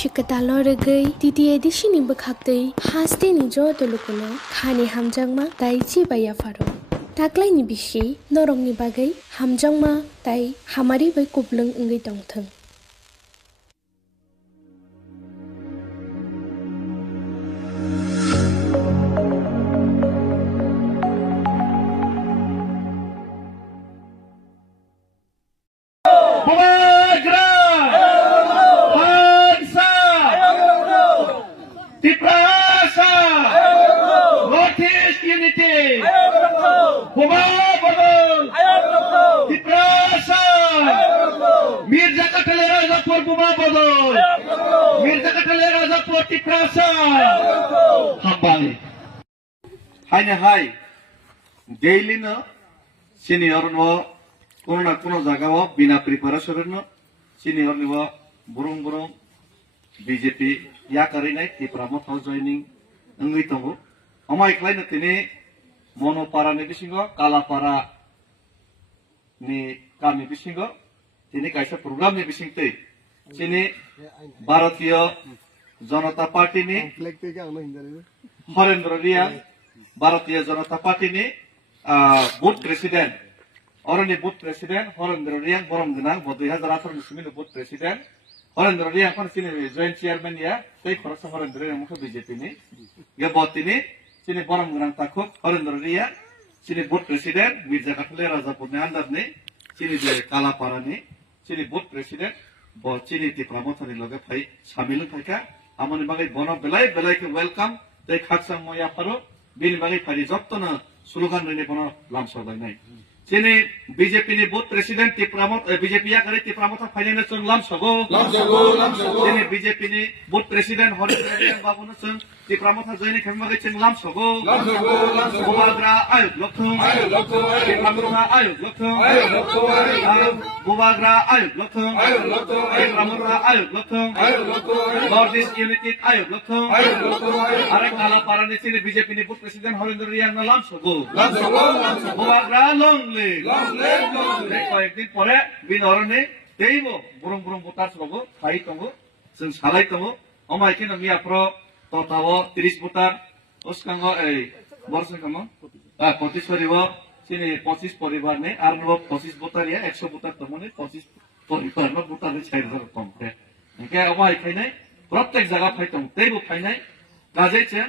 Shikatalo regai titi edishini bakhaktei haste ni jo tolukono khani hamjangma tai chi baya faro taklai ni bishi norong ni bagai hamjangma tai hamari bai kublung ngai tongthang Mirza Katale Razapur Buma Bodol Mirza Katale Razapur Tiprasa Hambali Haine Hai Daily no Senior no Kuna Zagawa Bina Preparation no Senior no Burung BJP Yakarina Tipramot House joining Ngitomo Amai Klein Tini Monopara Nebisingo Kalapara Ni Kami Bisingo Ini kaisa program ni bisingte sini Bharatiya Janata Party ni Harendra Riang Bharatiya Janata Party ni booth president orang ni booth president Harendra Riang borom genang bo 2018 musim ni booth president Harendra Riang kan sini joint chairman ya tei khorsa Harendra Riang mukha BJP ni ya bot ini sini borom genang takuk Harendra Riang sini booth president Mirza Katale Razapur ni andar ni sini je Kalapara ni Sini booth president, bo sini ti pramotani loge phai samil thaika amoni bagai bono belai ke welcome dei khaksang moya paro bini bagai phari jottona slogan rene bono lamsa bai nai sini BJP ni booth president ti pramot BJP ya kare ti pramota finance chung lamsa go sini BJP ni booth president Harendra babu no chung ti pramota joini kham bagai chung lamsa go bubagra ayuk lokhung ti pramota ayuk lokhung bubagra ayuk lokhung ti pramota ayuk lokhung Northeast United ayuk lokhung are kala parani sini BJP ni booth president Harendra Riang na lamsa go bubagra long কয়েকদিন পরে বিনরনে দেইব বুরং বুতার সব খাই তঙ্গ जों সালাই তঙ্গ অমাই কেন মিয়াপ্র ততাব 30 বুতার ওসকাঙ্গ এই বর্ষকাম 25 পরিব সিনি 25 পরিবার নে আর 25 বুতার ইয়া 100 বুতার তমনে 25 পরিবার ন বুতার ছাই ধর কমতে একে অমাই খাইনাই প্রত্যেক জায়গা ফাইতং দেইব ফাইনাই কাজেছে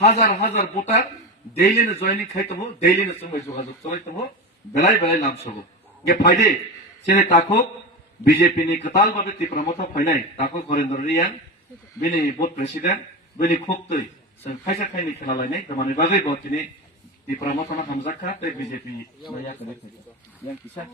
হাজার বুতার ডেইলি নে জয়েনিং খাইতবো ডেইলি নে সঙ্গে যোগাযোগ চলাইতবো belai lam sobo ge phaide sene tako BJP ni katal babe ti pramotha phainai tako Harendra Riang bini booth president bini khoktoi sang khaisa khaini khelalai tamani bagai botini ti pramotha na hamjakha te BJP maya kare yang kisah